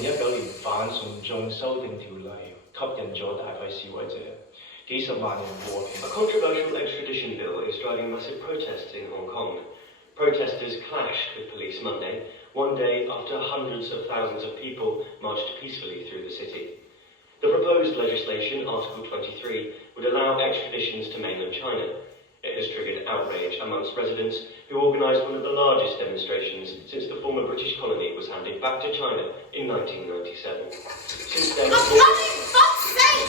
2019年反送中修訂條例吸引咗大批示威者，幾十萬人和平。A controversial extradition bill is driving massive protests in Hong Kong. Protesters clashed with police Monday, one day after hundreds of thousands of people marched peacefully through the city. The proposed legislation, Article 23, would allow extraditions to mainland China. It has triggered outrage amongst residents who organised one of the largest demonstrations since the former British colony was handed back to China in 1997. Since then, I'm coming! Fuck's sake!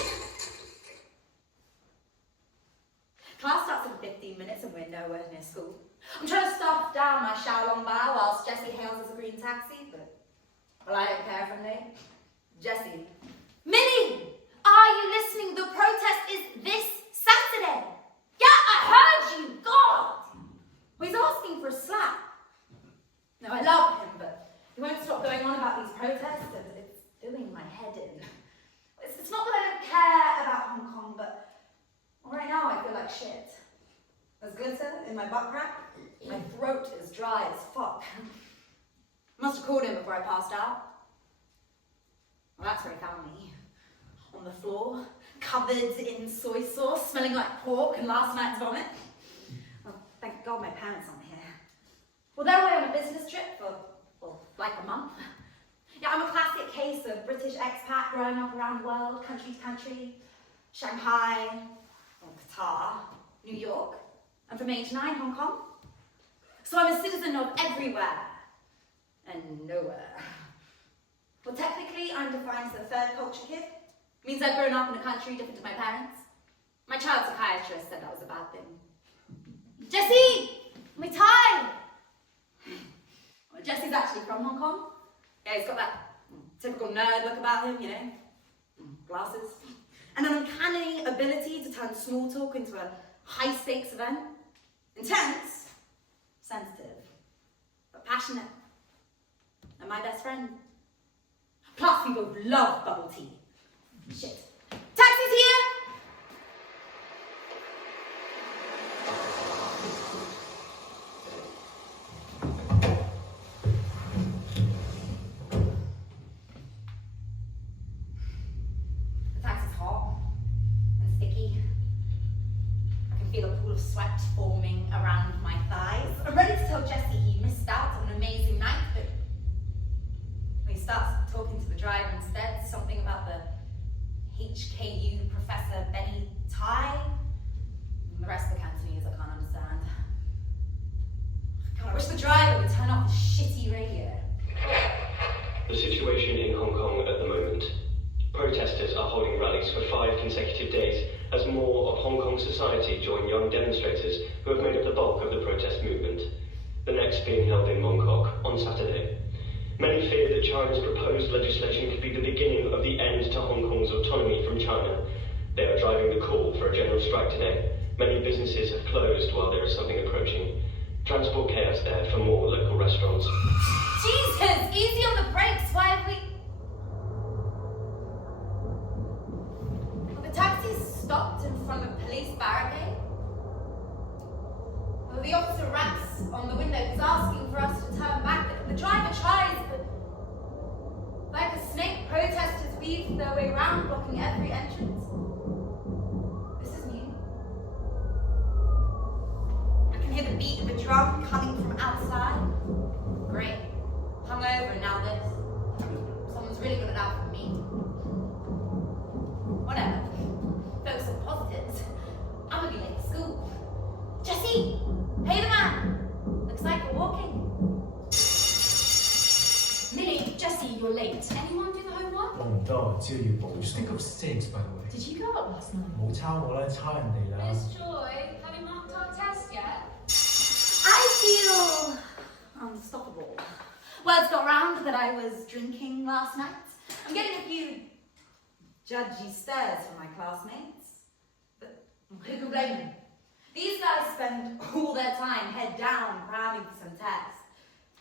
Class starts in 15 minutes and we're nowhere near school. I'm trying to stuff down my Xiaolong Bao whilst Jessie hails as a green taxi, but, well, I don't care if I'm late. Jessie. Minnie! Are you listening? The protest is this Saturday. Yeah, I heard you! God! Well, he's asking for a slap. No, I love him, but he won't stop going on about these protests, and it's doing my head in. It's not that I don't care about Hong Kong, but right now I feel like shit. There's glitter in my butt crack. My throat is dry as fuck. I must have called him before I passed out. Well, that's where he found me. On the floor, covered in soy sauce, smelling like pork and last night's vomit. Well, thank God my parents aren't here. Well, they're away on a business trip for, well, like a month. Yeah, I'm a classic case of British expat growing up around the world, country to country. Shanghai, well, Qatar, New York, and from age 9, Hong Kong. So I'm a citizen of everywhere and nowhere. Well, technically, I'm defined as a third culture kid. Means I've grown up in a country different to my parents. My child psychiatrist said that was a bad thing. Jessie! My tie! Well, Jessie's actually from Hong Kong. Yeah, he's got that typical nerd look about him, you know. Glasses. And an uncanny ability to turn small talk into a high-stakes event. Intense, sensitive, but passionate. And my best friend. Plus, we both love bubble tea. Shit. Taxi's here! The taxi's hot and sticky. I can feel a pool of sweat forming around my thighs. I'm ready to tell Jessie he missed out on an amazing night, but when he starts talking to the driver instead, something about the HKU Professor Benny Tai, and the rest of the Cantonese I can't understand. God, I wish the driver would turn off the shitty radio. The situation in Hong Kong at the moment. Protesters are holding rallies for 5 consecutive days as more of Hong Kong society join young demonstrators who have made up the bulk of the protest movement. The next being held in Mongkok on Saturday. Many fear that China's proposed legislation could be the beginning of the end to Hong Kong's autonomy from China. They are driving the call for a general strike today. Many businesses have closed while there is something approaching. Transport chaos there for more local restaurants. Jesus, easy on the brakes, why have we... Well, the taxi's stopped in front of a police barricade. Well, the officer raps on the window, he's asking for us to turn back. The driver tries, but like a snake, protesters weave their way around, blocking every entrance. This is new. I can hear the beat of a drum coming from outside. Great. Hungover and now this. Someone's really got it out for me. Whatever. Focus on positives. I'm gonna be late to school. Jessie! Hey the man! Looks like we're walking. Minnie, Jessie, you're late. Anyone do the homework? 我唔得，朝要補。Think of six, by the way. Did you go up last night? 冇抄我啦，抄人哋啦。 Miss Joy, have you marked our test yet? I feel unstoppable. Words got round that I was drinking last night. I'm getting a few judgy stares from my classmates. But who can blame them? These guys spend all their time head down cramming for some tests.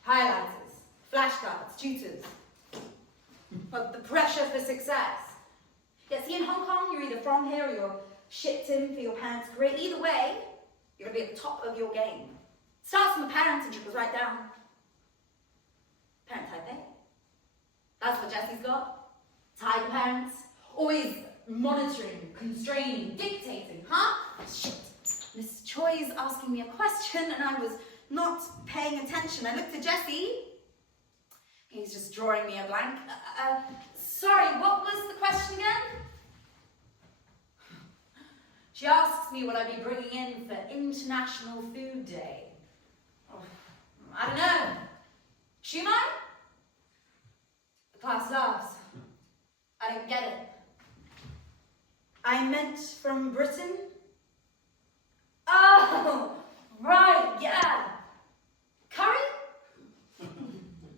Highlighters, flashcards, tutors. But the pressure for success. Yeah, see, in Hong Kong, you're either from here or you're shipped in for your parents' career. Either way, you're going to be at the top of your game. Starts from the parents and trickles right down. Parent type A. That's what what Jessie's got? Tiger parents, always monitoring, constraining, dictating, huh? Shit. Miss Choi's asking me a question and I was not paying attention. I looked at Jessie. He's just drawing me a blank. Sorry, what was the question again? She asks me what I'd be bringing in for International Food Day. Oh, I don't know. She might? The class laughs. I don't get it. I meant from Britain? Oh, right, yeah. Curry?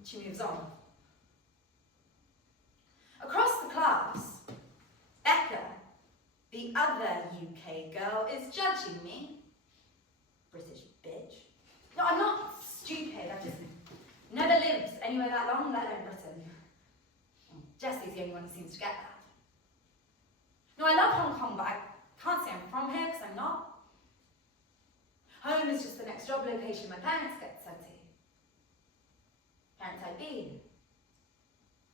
She moves on. Across the class, Becca, the other UK girl, is judging me. British bitch. No, I'm not stupid. I've just never lived anywhere that long, let alone Britain. Jessie's the only one who seems to get that. No, I love Hong Kong, but I can't say I'm from here because I'm not. Home is just the next job location my parents get sent to. Parents I've been.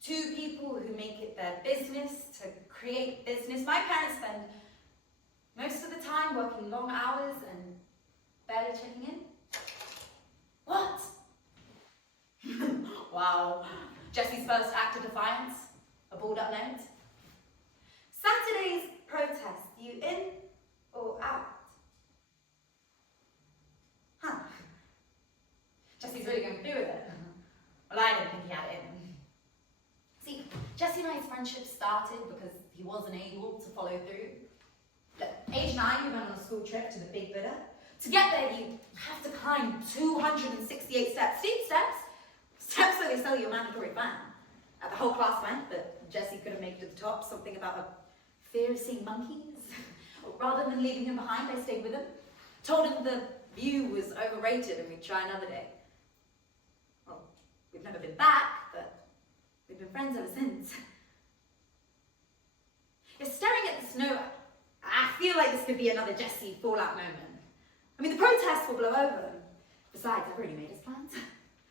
Two people who make it their business to create business. My parents spend most of the time working long hours and barely checking in. What? Wow. Jessie's first act of defiance. A balled up note. Saturday's protest, you in or out? Huh. Jessie's really going to do with it. Well, I didn't think he had it in. See, Jessie and I's friendship started because he wasn't able to follow through. Look, age 9, we went on a school trip to the Big Buddha. To get there, you have to climb 268 steps. Steep steps. Steps that they sell you a mandatory fan. The whole class went, but Jessie couldn't make it to the top. Something about a fear of seeing monkeys. Rather than leaving him behind, I stayed with him. Told him the view was overrated and we'd try another day. Well, we've never been back, but we've been friends ever since. You're staring at the snow. I feel like this could be another Jessie fallout moment. I mean, the protests will blow over. Besides, I've already made his plans.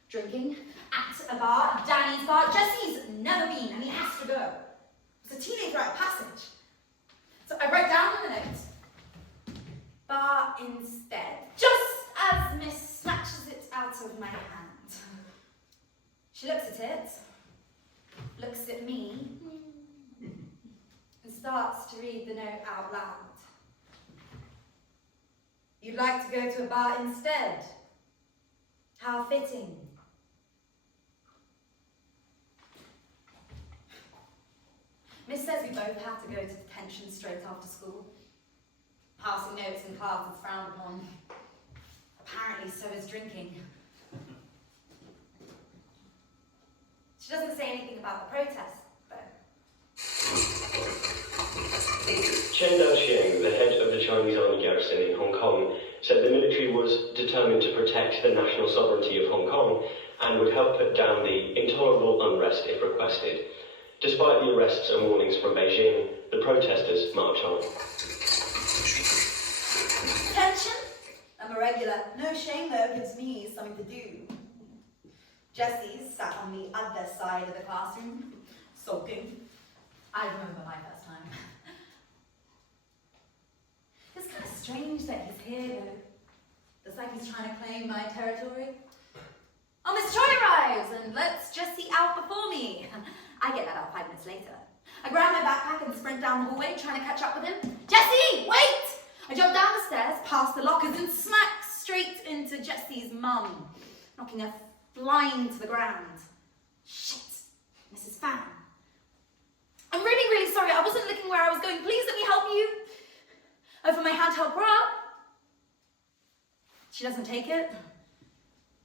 Drinking, at a bar, Danny's bar. Jessie's never been and he has to go. It's a teenage rite of passage. So I wrote down in the note, bar instead, just as Miss snatches it out of my hand. She looks at it, looks at me, and starts to read the note out loud. You'd like to go to a bar instead? How fitting. Miss says we both have to go to detention straight after school. Passing notes in class is frowned upon. Apparently so is drinking. She doesn't say anything about the protest, though. Chen Daoxiang, the head of the Chinese army garrison in Hong Kong, said the military was determined to protect the national sovereignty of Hong Kong and would help put down the intolerable unrest if requested. Despite the arrests and warnings from Beijing, the protesters march on. Detention? I'm a regular. No shame, though, gives me something to do. Jessie sat on the other side of the classroom, sulking. I remember my first time. It's kind of strange that he's here, though. It's like he's trying to claim my territory. Oh, Miss Choi arrives and lets Jessie out before me. I get that out 5 minutes later. I grab my backpack and sprint down the hallway, trying to catch up with him. Jessie, wait! I jump down the stairs, past the lockers, and smack straight into Jessie's mum, knocking her flying to the ground. Shit, Mrs. Fan. I'm really, really sorry. I wasn't looking where I was going. Please let me help you. Over my hand, help her up. She doesn't take it.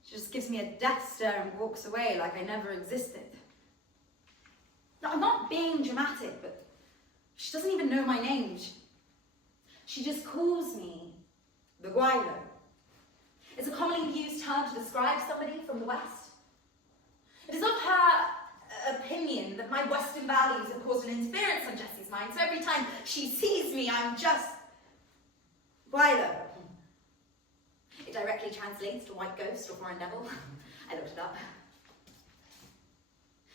She just gives me a death stare and walks away like I never existed. Now, I'm not being dramatic, but she doesn't even know my name. She just calls me the Whiley. It's a commonly used term to describe somebody from the West. It is of her opinion that my Western values have caused an interference on Jessie's mind, so every time she sees me, I'm just Whiley. It directly translates to white ghost or foreign devil. I looked it up.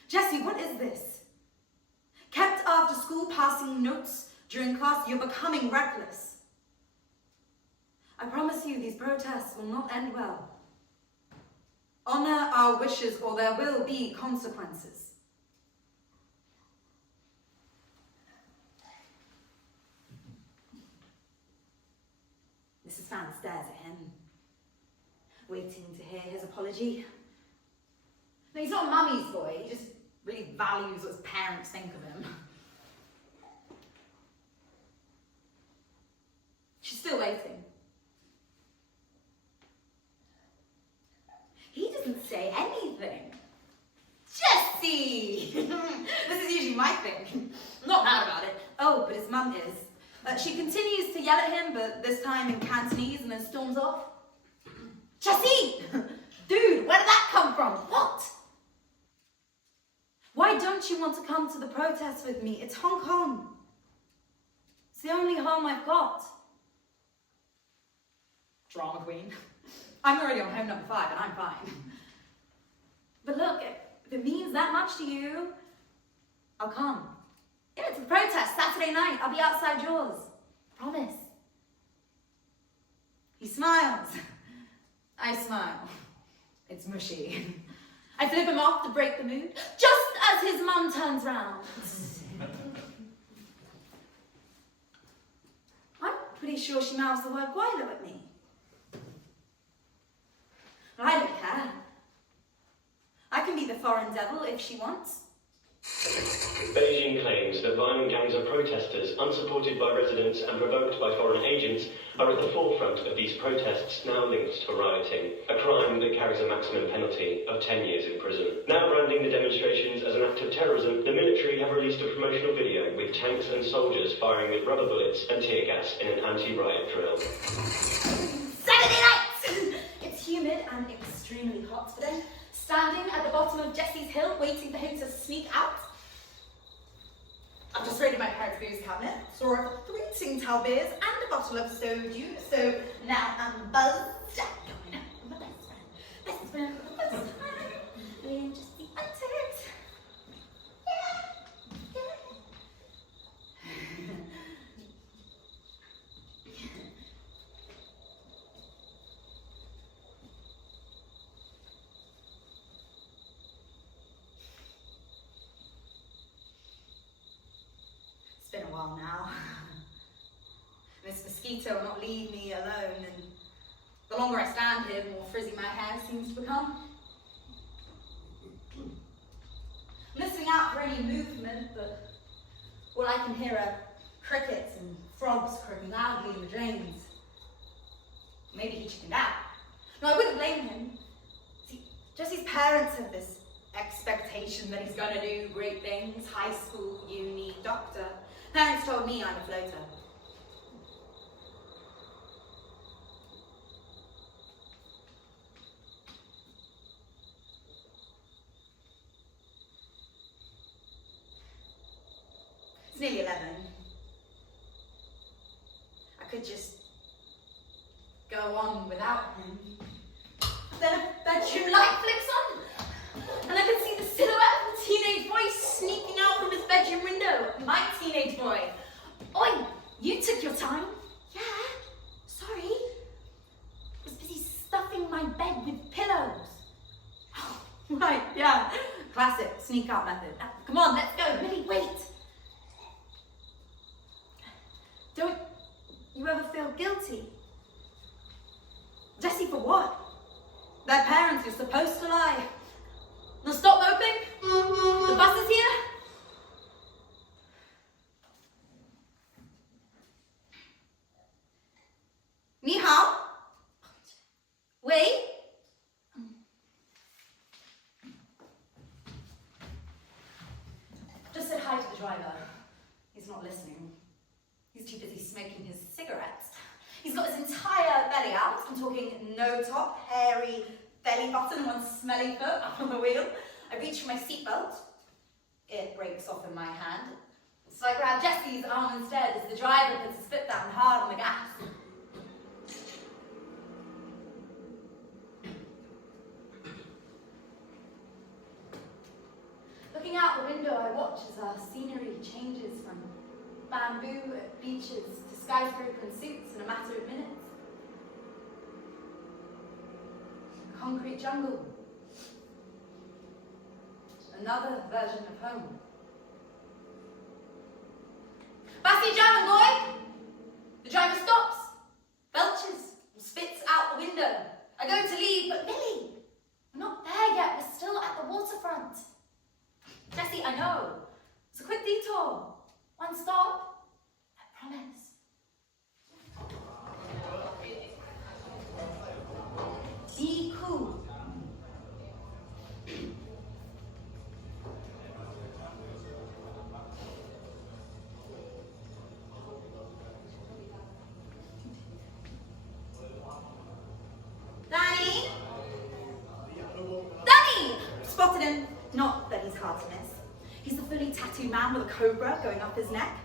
Jessie, what is this? passing notes during class, you're becoming reckless. I promise you these protests will not end well. Honor our wishes or there will be consequences. Mrs. Fan stares at him, waiting to hear his apology. No, he's not Mummy's boy, he just really values what his parents think of him. She's still waiting. He doesn't say anything. Jessie! This is usually my thing. I'm not mad about it. Oh, but his mum is. She continues to yell at him, but this time in Cantonese, and then storms off. Jessie! Dude, where did that come from? What? Why don't you want to come to the protest with me? It's Hong Kong. It's the only home I've got. Drama queen. I'm already on home number 5 and I'm fine. But look, if it means that much to you, I'll come. Yeah, it's a protest, Saturday night. I'll be outside yours. Promise. He smiles. I smile. It's mushy. I flip him off to break the mood, just as his mum turns round. I'm pretty sure she mouths the word Whiley at me. But I don't care. I can be the foreign devil if she wants. Beijing claims that violent gangs of protesters, unsupported by residents and provoked by foreign agents, are at the forefront of these protests now linked to rioting, a crime that carries a maximum penalty of 10 years in prison. Now branding the demonstrations as an act of terrorism, the military have released a promotional video with tanks and soldiers firing with rubber bullets and tear gas in an anti-riot drill. Saturday night! It's humid and extremely hot today. Standing at the bottom of Jessie's hill, waiting for him to sneak out. I've just raided my parents' booze cabinet, saw 3 Tsingtao beers and a bottle of soju, so now I'm buzzed. Going out with my best friend, best friend. We're just the hunters. Yeah. It's been a while now. This mosquito will not leave me alone, and the longer I stand here, the more frizzy my hair seems to become. Listening out for any movement, but all I can hear are crickets and frogs croaking loudly in the drains. Maybe he chickened out. No, I wouldn't blame him. See, Jesse's parents have this expectation that he's going to do great things, high school, uni, doctor. Parents told me I'm a floater. It's nearly 11. I could just go on without him. Then a bedroom light flips on, and I can see the silhouette of a teenage boy sneaking out from his bedroom window. My teenage boy. Oi, you took your time. Yeah, sorry. I was busy stuffing my bed with pillows. Oh, right, yeah. Classic sneak out method. Come on, let's go. Millie, wait. Don't you ever feel guilty? Jessie, for what? Their parents are supposed to lie. Now stop moping. The bus is here. Ni hao. Wait. Just said hi to the driver. He's not listening. He's too busy smoking his cigarettes. He's got his entire belly out. I'm talking no top, hairy belly button, one smelly foot up on the wheel. I reach for my seatbelt. It breaks off in my hand. So I grab Jessie's arm instead as the driver puts his foot down hard on the gas. Looking out the window, I watch as our scenery changes from bamboo at beaches to skyscraper and suits in a matter of minutes. Concrete jungle. Another version of home. Bassy German boy! The driver stops, belches, and spits out the window. I go to leave, but Millie, we're not there yet. We're still at the waterfront. Jessie, I know. It's a quick detour. One stop. I promise. Be cool. Danny! Danny! Spotted him. Not that he's hard to miss. He's a fully tattooed man with a cobra going up his neck.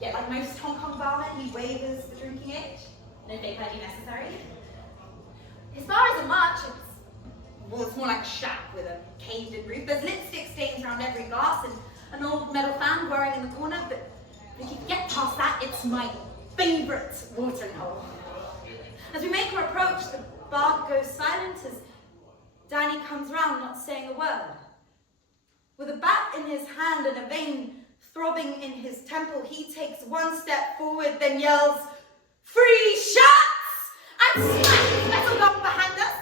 Yet, like most Hong Kong barmen, he wavers the drinking age. No fake ID necessary. His bar isn't much. It's more like a shack with a caved-in roof. There's lipstick stains around every glass and an old metal fan whirring in the corner. But if you get past that, it's my favourite watering hole. As we make our approach, the bar goes silent as Danny comes round, not saying a word. With a bat in his hand and a vein throbbing in his temple, he takes one step forward, then yells, "Free shots!" and smacks his metal gong behind us.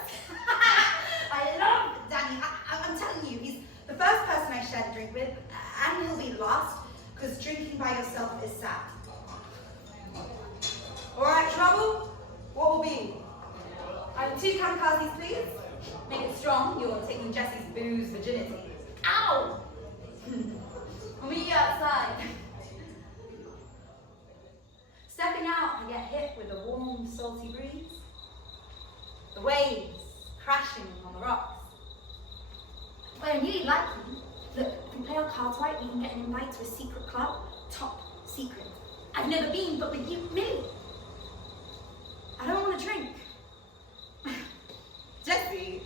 I love Danny. I'm telling you, he's the first person I shared a drink with, and he'll be last, because drinking by yourself is sad. All right, trouble? What will be? I have 2 kamikazes, please. Make it strong. You're taking Jessie's booze virginity. Ow! I'll meet you outside. Stepping out, I get hit with a warm, salty breeze. The waves crashing on the rocks. But I really like you. Look, if we play our cards right, we can get an invite to a secret club. Top secret. I've never been, but with you, Millie. I don't want to drink. Jessie,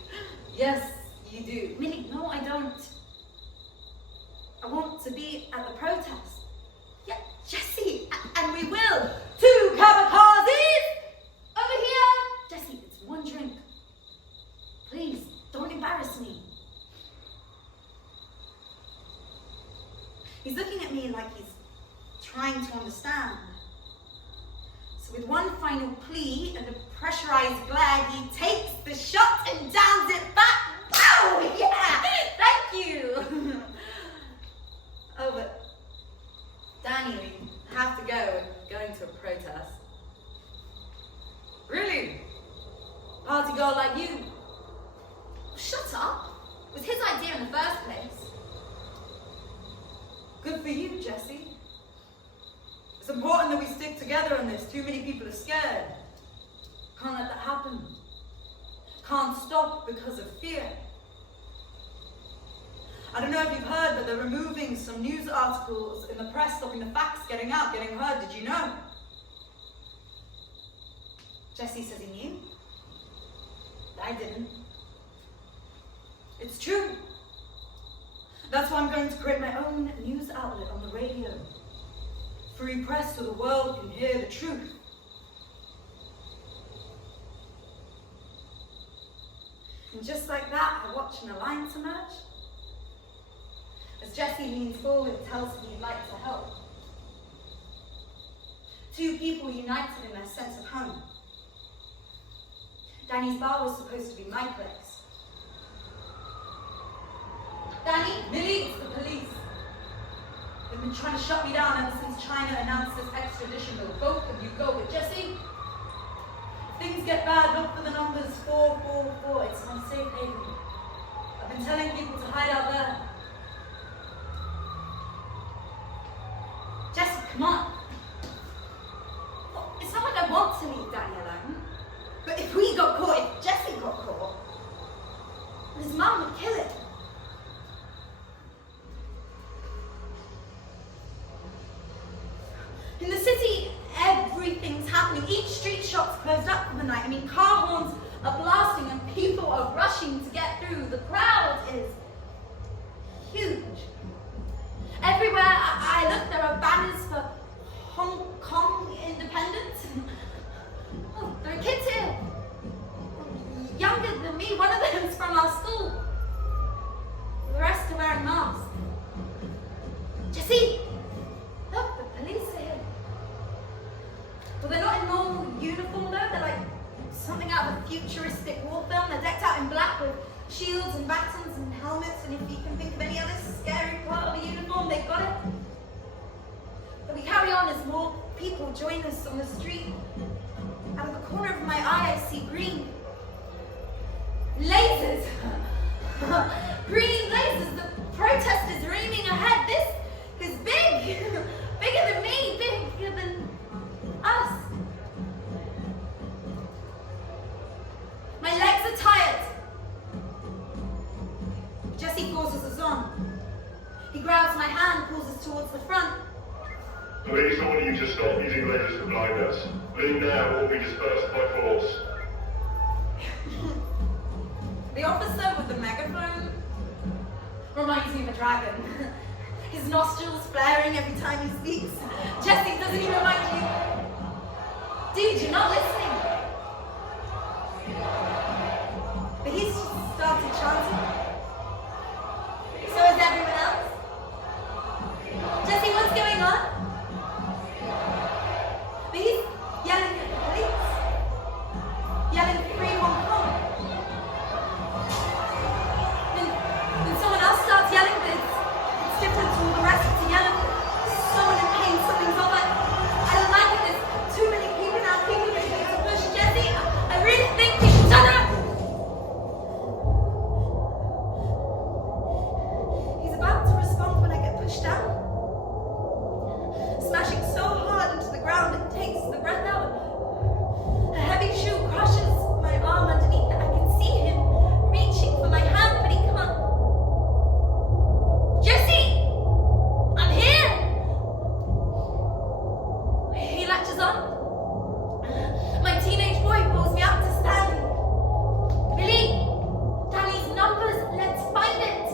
yes, you do. Millie, no, I don't. I want to be at the protest. Yeah, Jessie, and we will. 2 kamikazes! Over here! Jessie, it's 1 drink. Please, don't embarrass me. He's looking at me like he's trying to understand. So with one final plea and a pressurized glare, he takes the shot and downs it back. Wow! Yeah! Thank you! Oh, but Danny, we have to go. We're going to a protest. Really? Party girl like you? Shut up. It was his idea in the first place. Good for you, Jessie. It's important that we stick together on this. Too many people are scared. Can't let that happen. Can't stop because of fear. I don't know if you've heard, but they're removing some news articles in the press, stopping the facts getting out, getting heard. Did you know? Jessie says he knew. I didn't. It's true. That's why I'm going to create my own news outlet on the radio. Free press so the world can hear the truth. And just like that, I watch an alliance emerge. As Jessie leans forward, tells me he'd like to help. 2 people united in their sense of home. Danny's bar was supposed to be my place. Danny, Millie, it's the police. They've been trying to shut me down ever since China announced this extradition bill. Both of you go, but Jessie, if things get bad, look for the numbers 444. It's my safe haven. I've been telling people to hide out there. Jessie, come on. It's not like I want to leave Danny alone. But if we got caught, if Jessie got caught, his mum would kill it. In the city, everything's happening. Each street shop's closed up for the night. I mean, car horns are blasting and people are rushing to get through. The crowd is huge. see, one of them's from our school. The rest are wearing masks. Jesse! Look, the police are here. Well, they're not in normal uniform though. They're like something out of a futuristic war film. They're decked out in black with shields and batons and helmets, and if you can think of any other scary part of the uniform, they've got it. But we carry on as more people join us on the street. Out of the corner of my eye, I see green. Lasers! Green lasers! The protest is raining ahead. This is big! Bigger than me, bigger than us. My legs are tired. Jesse forces us on. He grabs my hand, pulls us towards the front. Police order you to stop using lasers to blind us. Leave now or be dispersed by force. The officer with the megaphone reminds me of a dragon. His nostrils flaring every time he speaks. Jesse, doesn't he remind you? Dude, you're not listening. But he's just started chanting. So is everyone else. Jesse, what's going on? But he's yelling at the police. Yelling free Hong Kong. Then someone else starts yelling, but it's different to all the rest. It's a yell of someone in pain, something's wrong. I don't like it. There's too many people now. People are going to push Jesse. I really think we should shut up. He's about to respond when I get pushed down. Smashing so hard into the ground it takes the breath out. A heavy shoe crushes my arm underneath it. I can see him reaching for my hand, but he can't. Jesse! I'm here! He latches on. My teenage boy pulls me up to stand. Billy! Danny's numbers, let's find it!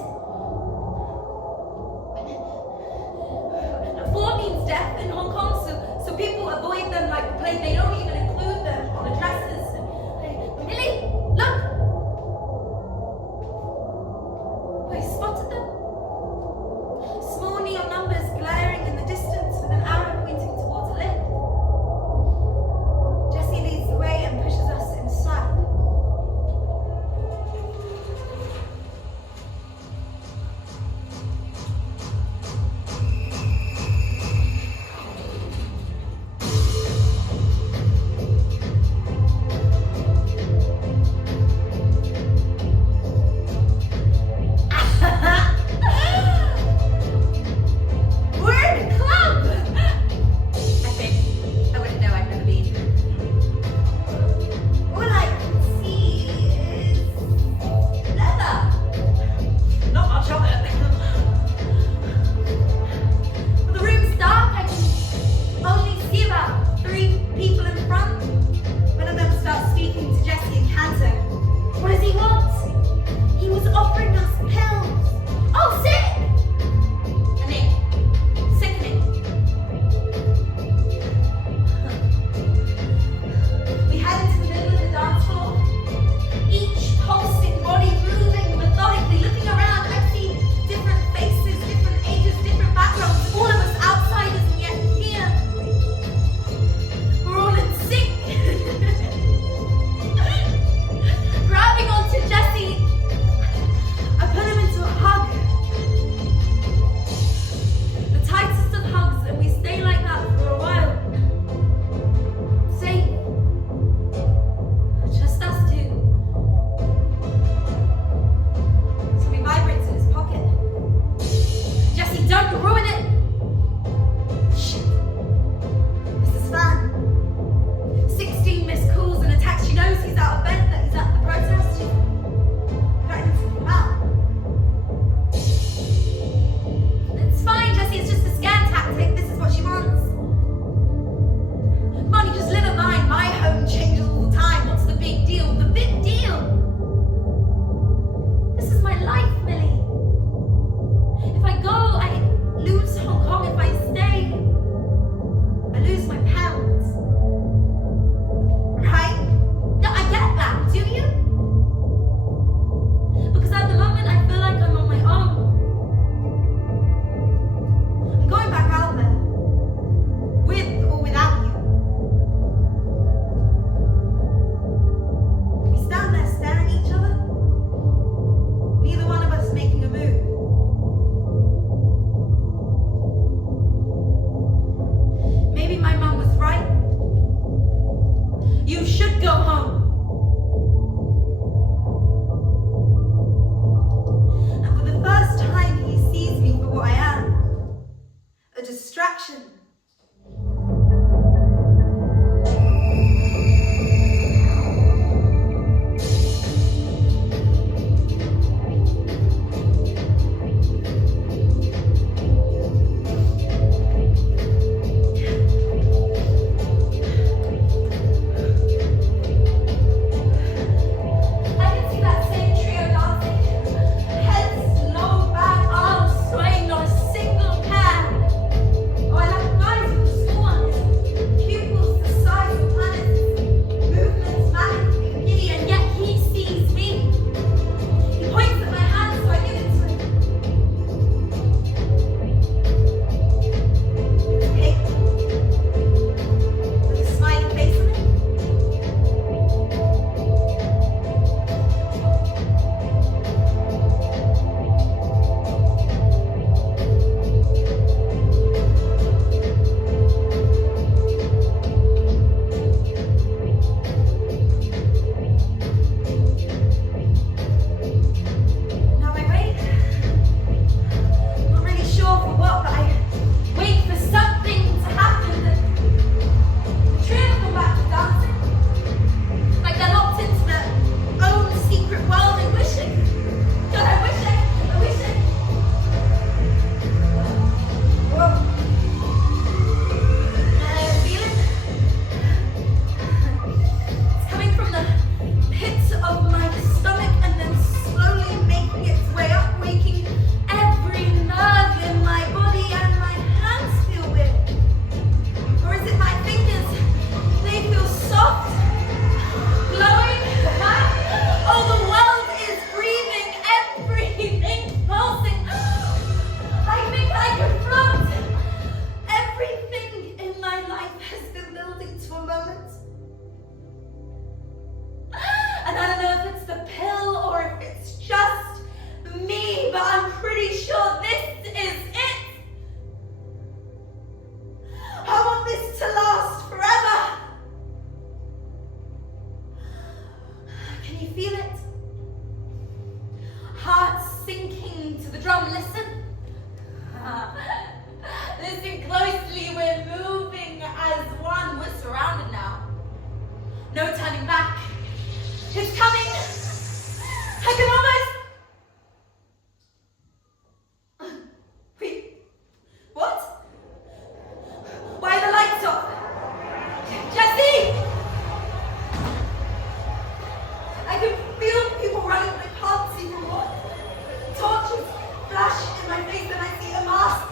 flash in my face and I see a mask,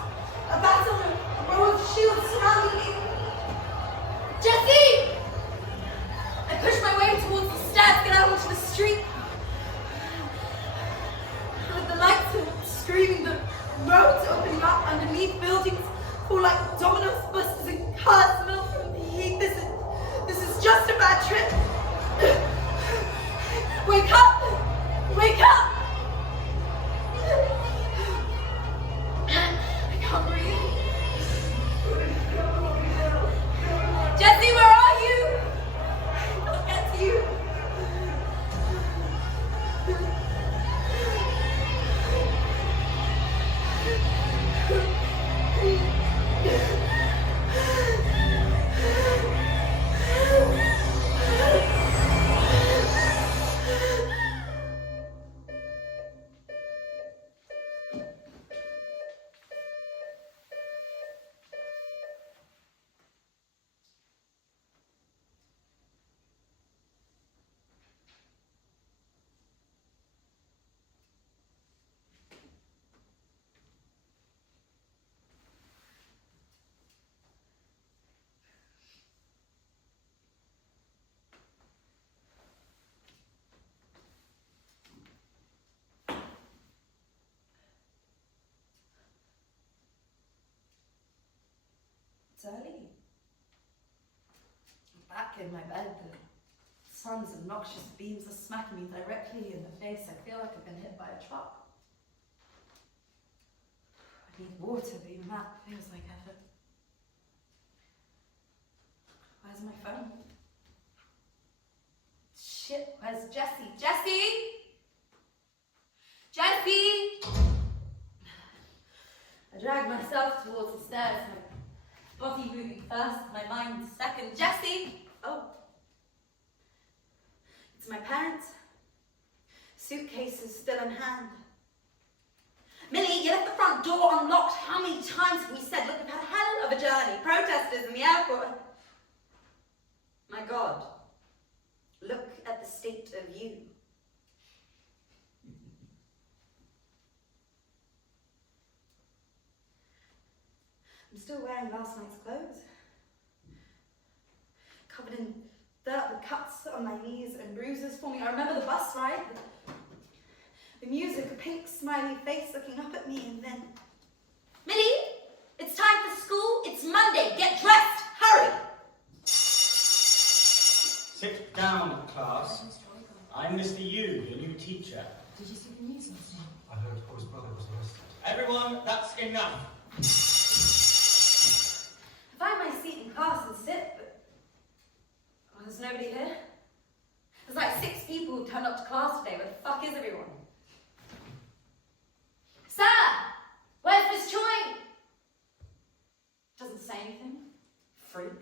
a battle, a row of shields surrounding me. Jessie! I push my way towards the stairs, get out onto the street. With the lights screaming, the roads opening up underneath buildings fall like dominoes, buses and cars melt from the heat. This is just a bad trip. Wake up! Wake up! I can't breathe. Jessie, where are you? I'll get to you. It's early. I'm back in my bed. The sun's obnoxious beams are smacking me directly in the face. I feel like I've been hit by a truck. I need water, but even that feels like effort. Where's my phone? Shit, where's Jessie? Jessie! Jessie! I drag myself towards the stairs. Body moving first, my mind second. Jessie! Oh. It's my parents. Suitcases still in hand. Millie, you left the front door unlocked. How many times have we said, look, we've had a hell of a journey. Protesters in the airport. My God. Look at the state of you. I'm still wearing last night's clothes. Covered in dirt with cuts on my knees and bruises forming. I remember the bus ride. The music, a pink smiley face looking up at me, and then... Millie, it's time for school. It's Monday. Get dressed. Hurry. Sit down, class. I'm Mr. Yu, your new teacher. Did you see the news last night? I heard Paul's brother was arrested. Everyone, that's enough. I find my seat in class and sit, but there's nobody here. There's like 6 people who turned up to class today. Where the fuck is everyone? Sir! Where's Miss Choi? Doesn't say anything. Freak.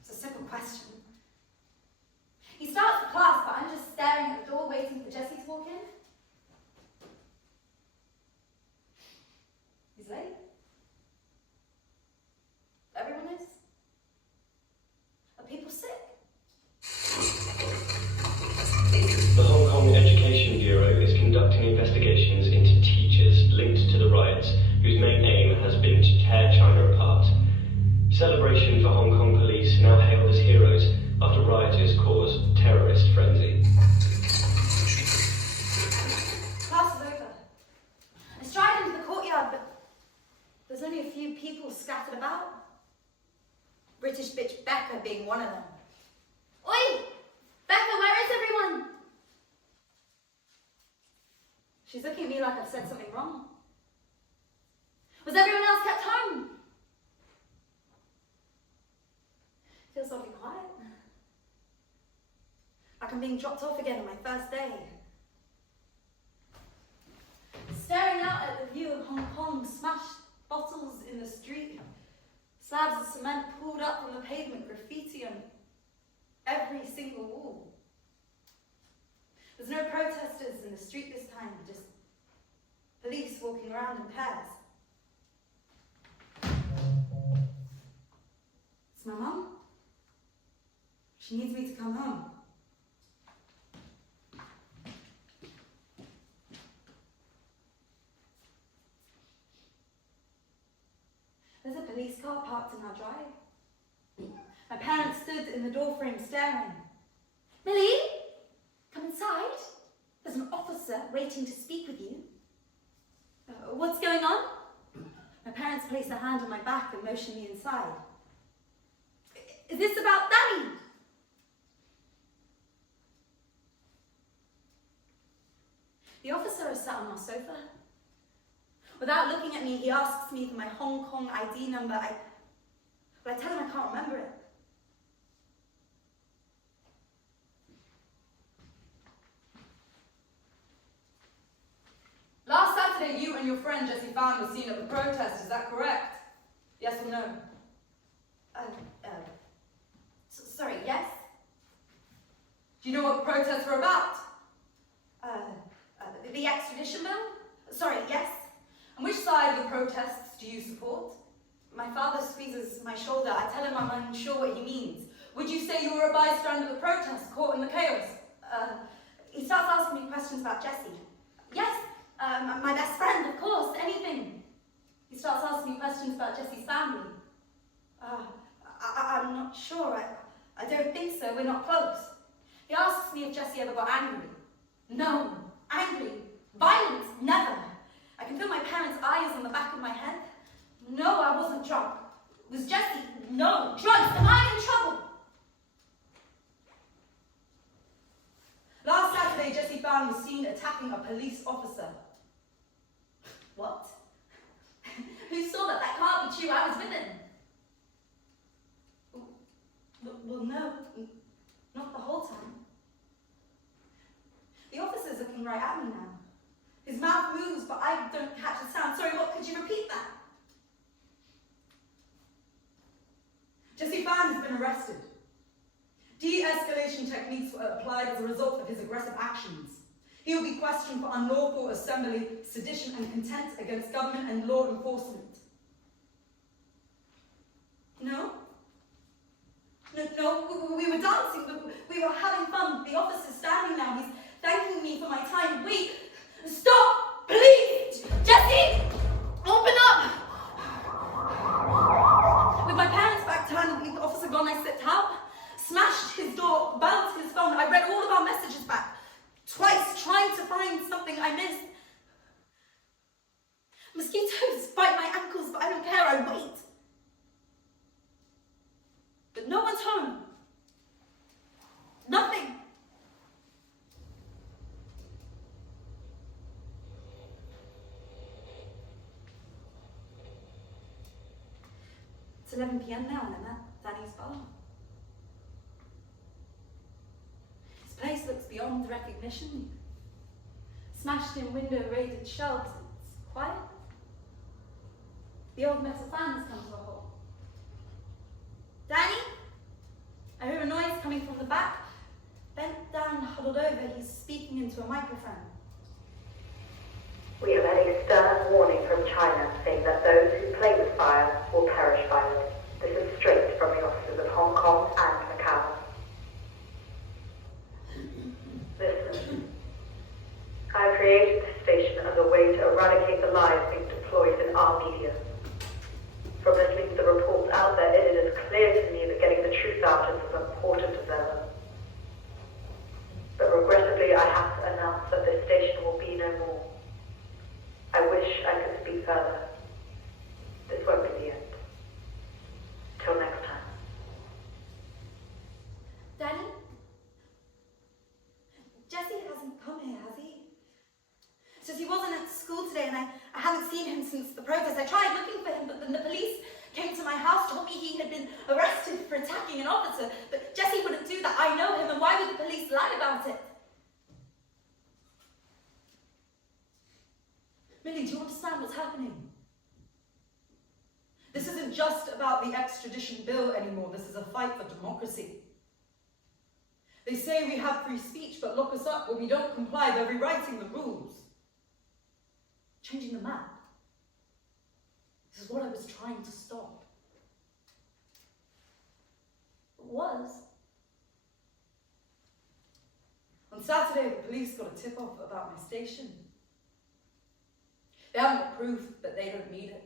It's a simple question. He starts the class, but I'm just staring at the door waiting for Jessie to walk in. He's late. Everyone is. Are people sick? The Hong Kong Education Bureau is conducting investigations into teachers linked to the riots, whose main aim has been to tear China apart. Celebration for Hong Kong police now hailed as heroes after rioters caused terrorist frenzy. Class is over. I stride into the courtyard, but there's only a few people scattered about. British bitch Becca being one of them. Oi! Becca, where is everyone? She's looking at me like I've said something wrong. Was everyone else kept home? Feels oddly quiet. Like I'm being dropped off again on my first day. Staring out at the view of Hong Kong, smashed bottles in the street, slabs of cement pulled up from the pavement, graffiti on every single wall. There's no protesters in the street this time, just police walking around in pairs. It's my mum. She needs me to come home. police car parked in our drive. My parents stood in the doorframe staring. Millie, come inside. There's an officer waiting to speak with you. What's going on? My parents placed a hand on my back and motioned me inside. Is this about Danny? The officer is sat on our sofa. Without looking at me, he asks me for my Hong Kong ID number. But I tell him I can't remember it. Last Saturday, you and your friend Jessie Fan were seen at the protest, is that correct? Yes or no? Sorry, yes? Do you know what the protests were about? The extradition bill? Sorry, yes? And which side of the protests do you support? My father squeezes my shoulder. I tell him I'm unsure what he means. Would you say you were a bystander of the protest, caught in the chaos? He starts asking me questions about Jessie. Yes, my best friend, of course, anything. He starts asking me questions about Jessie's family. I'm not sure. I don't think so. We're not close. He asks me if Jessie ever got angry. No. Angry. Violent. Never. I can feel my parents' eyes on the back of my head. No, I wasn't drunk. Was Jessie? No. Drugs. Am I in trouble? Last Saturday, Jessie Fan was seen attacking a police officer. What? Who saw that? That can't be true. I was with him. Well, no. Not the whole time. The officer's looking right at me now. His mouth moves, but I don't catch the sound. Sorry, what? Could you repeat that? Jessie Fan has been arrested. De-escalation techniques were applied as a result of his aggressive actions. He will be questioned for unlawful assembly, sedition and contempt against government and law enforcement. No? No, we were dancing, we were having fun. The officer's standing now, he's thanking me for my time. Wait, stop, please! Jessie, open up! With my parents back turned and the officer gone, I slipped out, smashed his door, bounced his phone. I read all of our messages back, twice trying to find something I missed. Mosquitoes bite my ankles, but I don't care, I wait. But no one's home. Nothing. It's 11 p.m. now and I'm at Danny's bar. This place looks beyond recognition. Smashed in window raided shelves. It's quiet. The old metal fans come to a halt. Danny? I hear a noise coming from the back. Bent down, huddled over, he's speaking into a microphone. We have had a stern warning from China saying that those who play with fire will perish by it. This is straight from the officers of Hong Kong and Macau. Listen. I created this station as a way to eradicate the lies being deployed in our media. From listening to the reports out there, it is clear to me that getting the truth out is as important as ever. But regrettably, I have to announce that this station will be no more. I wish I could speak further. This won't be the end. Till next time. Danny? Jesse hasn't come here, has he? Says he wasn't at school today and I haven't seen him since the protest. I tried looking for him, but then the police came to my house, told me he had been arrested for attacking an officer. But Jesse wouldn't do that. I know him, and why would the police lie about it? Millie, do you understand what's happening? This isn't just about the extradition bill anymore. This is a fight for democracy. They say we have free speech, but lock us up when we don't comply. They're rewriting the rules. Changing the map. This is what I was trying to stop. It was. On Saturday, the police got a tip-off about my station. They haven't got proof, but they don't need it.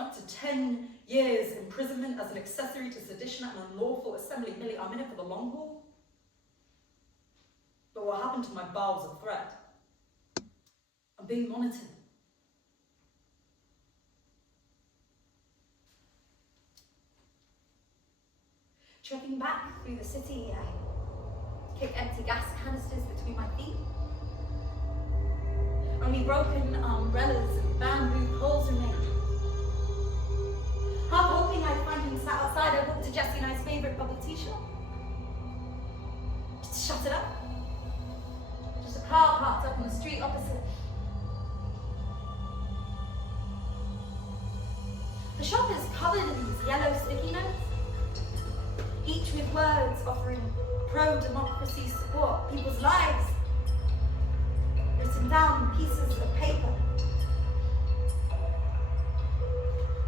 up to 10 years imprisonment as an accessory to sedition at an unlawful assembly. Millie, I'm in it for the long haul. But what happened to my bowels of threat? I'm being monitored. Trekking back through the city, I kick empty gas canisters between my feet. Only broken umbrellas and bamboo poles remain. Half hoping I'd find him sat outside, I walked to Jessie and I's favourite bubble tea shop. Just shut it up. Just a car parked up on the street opposite. The shop is covered in these yellow sticky notes, each with words offering pro-democracy support, people's lives, written down on pieces of paper.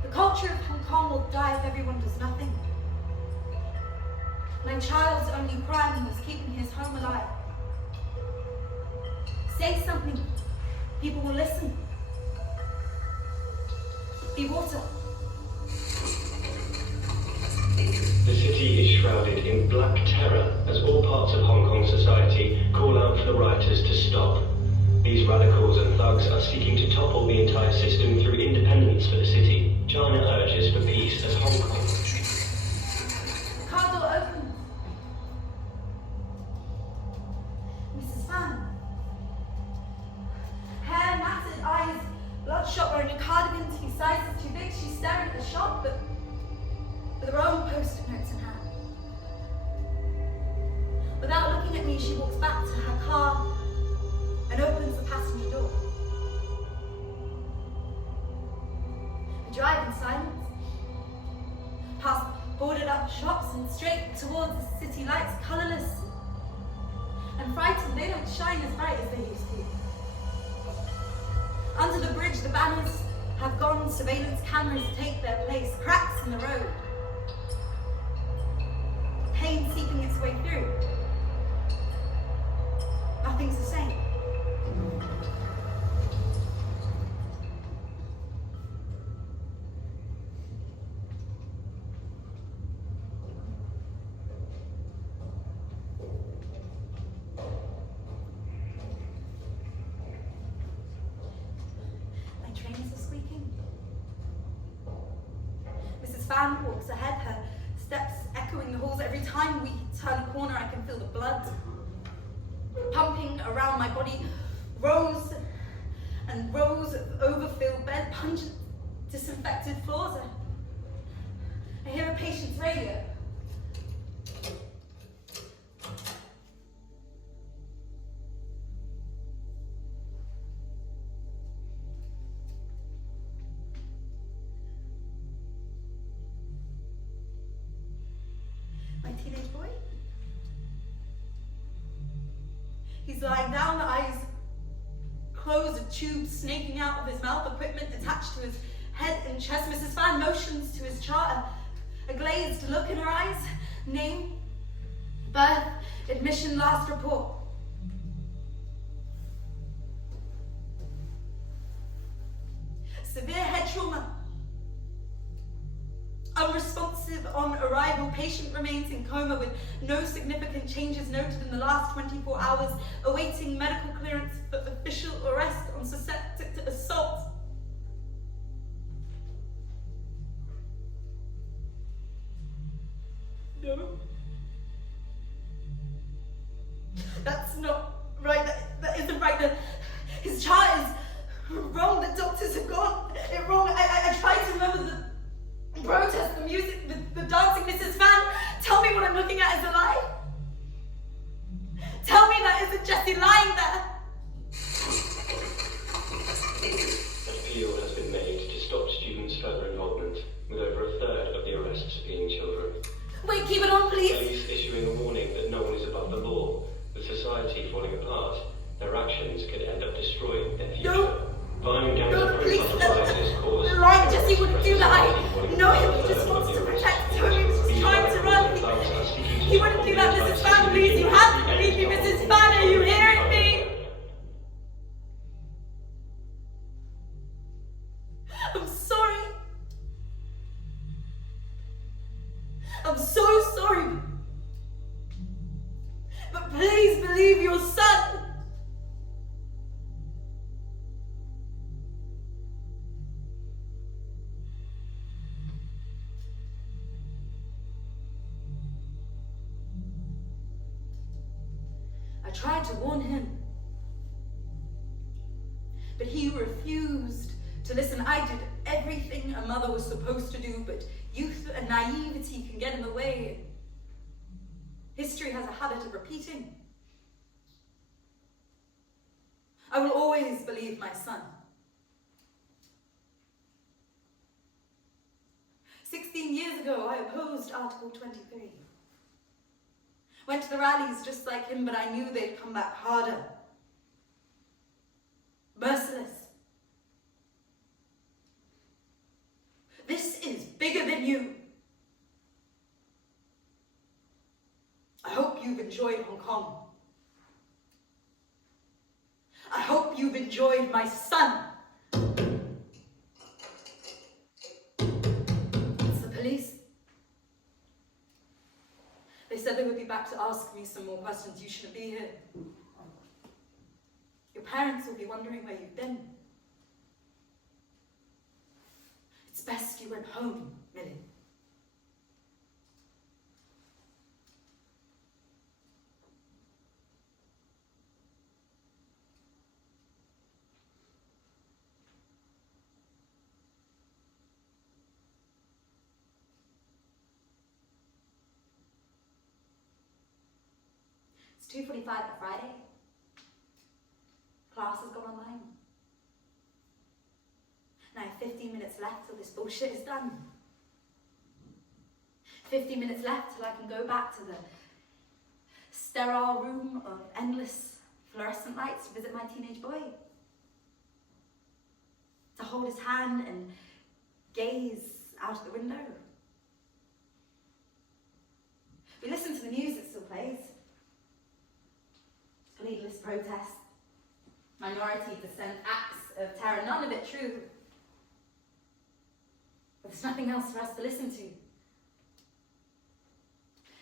The culture of Hong Kong will die if everyone does nothing. My child's only crime was keeping his home alive. Say something, people will listen. Be water. The city is shrouded in black terror as all parts of Hong Kong society call out for the rioters to stop. These radicals and thugs are seeking to topple the entire system through independence for the city. China urges for peace as Hong Kong. The car door opens. Mrs. Fan. Hair matted, eyes bloodshot, wearing a cardigan 2 sizes too big. She's staring at the shop, but with her own post-it notes in hand. Without looking at me, she walks back to her car and opens the passenger door. We drive in silence, past boarded up shops and straight towards the city lights, colourless and frightened. They don't shine as bright as they used to. Under the bridge, the banners have gone, surveillance cameras take their place, cracks in the road. Pain seeping its way through. Nothing's the same. My trainers are squeaking. Mrs. Fan walks ahead, her steps echoing the halls. Every time we turn a corner, I can feel the blood pumping around my body. Rows and rows of overfilled bed, pungent, disinfected floors. I hear a patient's radio. My teenage boy. He's lying down, eyes closed, a tube snaking out of his mouth, equipment attached to his head and chest. Mrs. Fan motions to his chart, a glazed look in her eyes. Name, birth, admission, last report. Severe head trauma. Unresponsive on arrival, patient remains in coma with no significant changes noted in the last 24 hours, awaiting medical clearance for official arrest on suspected assault. No. That's not right. That isn't right. His chart is wrong. The doctors have got it wrong. I tried to remember the protest, the music, the dancing. Mrs. Fan, tell me what I'm looking at is a lie. Tell me that isn't Jessie lying there. Appeal has been made to stop students' further involvement, with over a third of the arrests being children. Wait, keep it on, please. Police issuing a warning that no one is above the law, with society falling apart. Their actions could end up destroying their future. No. Violent gangs No, are please. riotous cause. The lie, Jessie wouldn't do that. I know him. He just wants to protect. He was just trying to run. He wouldn't do that, Mrs. Fan. Please, you have to believe me, Mrs. Fan. Are you hearing me? I'm sorry. your son. I tried to warn him, but he refused to listen. I did everything a mother was supposed to do, but youth and naivety can get in the way. History has a habit of repeating. I will always believe my son. 16 years ago, I opposed Article 23. Went to the rallies just like him, but I knew they'd come back harder. Merciless. This is bigger than you. I hope you've enjoyed Hong Kong. I hope you've enjoyed my son. It's the police. They said they would be back to ask me some more questions. You shouldn't be here. Your parents will be wondering where you've been. It's best you went home, Millie. It's 2:45 on Friday. Class has gone online. And I have 15 minutes left till this bullshit is done. 15 minutes left till I can go back to the sterile room of endless fluorescent lights to visit my teenage boy. To hold his hand and gaze out of the window. We listen to the news that still plays. Needless protest, minority dissent, acts of terror, none of it true. But there's nothing else for us to listen to.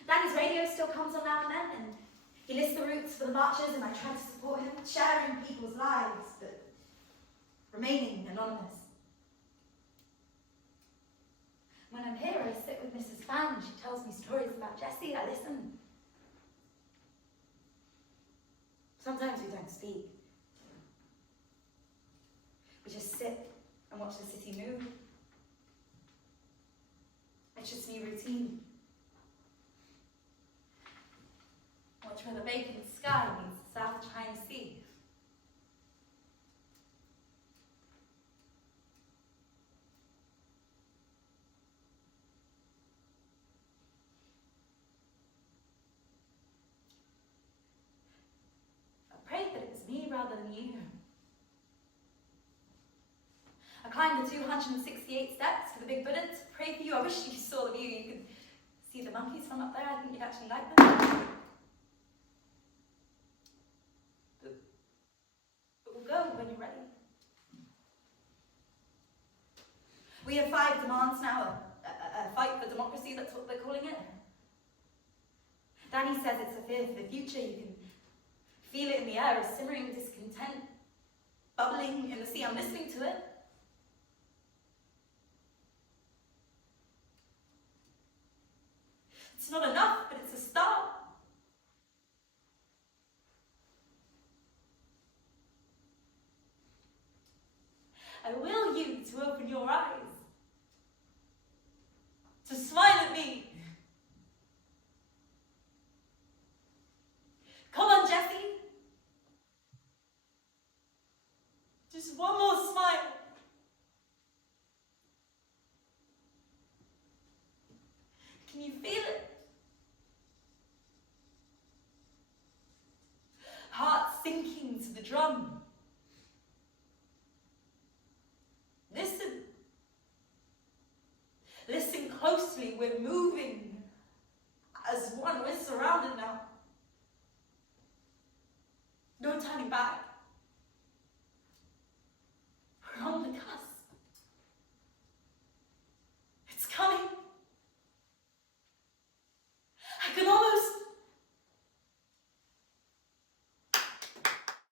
Daddy's radio still comes on now and then, and he lists the routes for the marches, and I try to support him, sharing people's lives, but remaining anonymous. When I'm here, I sit with Mrs. Fan. She tells me stories about Jessie. I listen. Sometimes we don't speak. We just sit and watch the city move. It's just new routine. Watch where the vacant sky meets the South China Sea. Rather than you. I climbed the 268 steps to the Big Buddha to pray for you. I wish you saw the view. You could see the monkeys from up there. I think you'd actually like them. But we'll go when you're ready. We have 5 demands now. A fight for democracy, that's what they're calling it. Danny says it's a fear for the future. You can feel it in the air, a simmering discontent, bubbling in the sea. I'm listening to it. It's not enough, but it's a start. I will you to open your eyes, to smile at me. Come on, Jessie. Just one more smile. Can you feel it? Heart sinking to the drum. Listen. Listen closely. We're moving as one. We're surrounded now. No turning back.